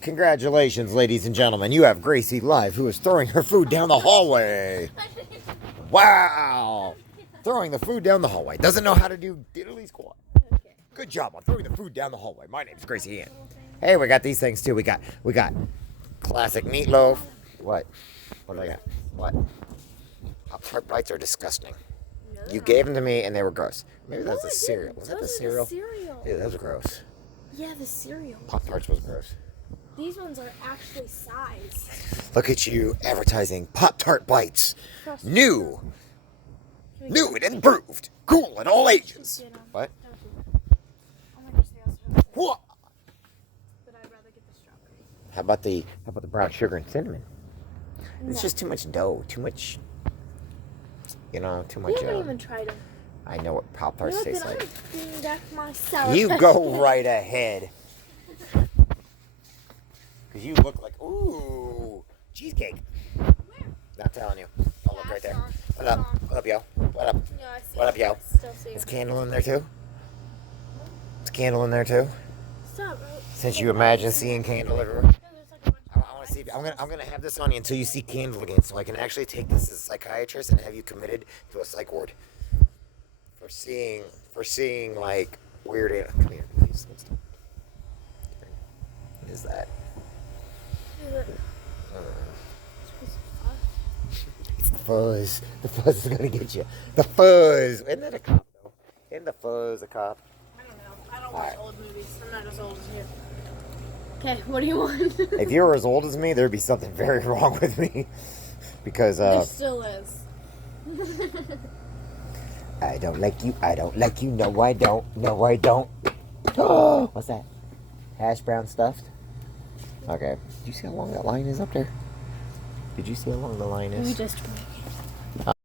Congratulations, ladies and gentlemen. You have Gracie live, who is throwing her food down the hallway. Wow. Throwing the food down the hallway. Doesn't know how to do diddly squat. Good job on throwing the food down the hallway. My name's Gracie Ann. Hey, we got these things too. We got classic meatloaf. What? What do I got? What? Pop-Tart bites are disgusting. No, you gave them to me and they were gross. Maybe that's the cereal. Was that the cereal? Yeah, those were gross. Yeah, the cereal. Pop-Tarts was gross. These ones are actually sized. Look at you advertising Pop-Tart bites. New and improved. Cool at all ages. What? What? But I'd rather get the strawberry. How about the brown sugar and cinnamon? No. It's just too much dough, too much. You know, too much. We haven't even tried them. I know what Pop-Tarts taste like. I'm bringing back my sour You go right ahead. Because you look like, ooh, cheesecake. Where? Not telling you. Oh, look right there. What up? What up, yo? What up? Yeah, I see. What up, yo? Is Candle in there too? Is Candle in there too? Stop, bro. Since you imagine seeing Candle everywhere. I want to see. I'm gonna have this on you until you see Candle again, so I can actually take this as a psychiatrist and have you committed to a psych ward for seeing like weird. Come here, please. What is that? It's the fuzz. The fuzz is gonna get you. The fuzz. Isn't that a cop though? Isn't the fuzz a cop? I don't know. I don't watch old movies. I'm not as old as you. Okay, what do you want? If you were as old as me, there'd be something very wrong with me. Because there still is. I don't like you. I don't like you. No, I don't. No, I don't. Oh, what's that? Hash brown stuffed? Okay. Did you see how long that line is up there? Did you see how long the line is? We just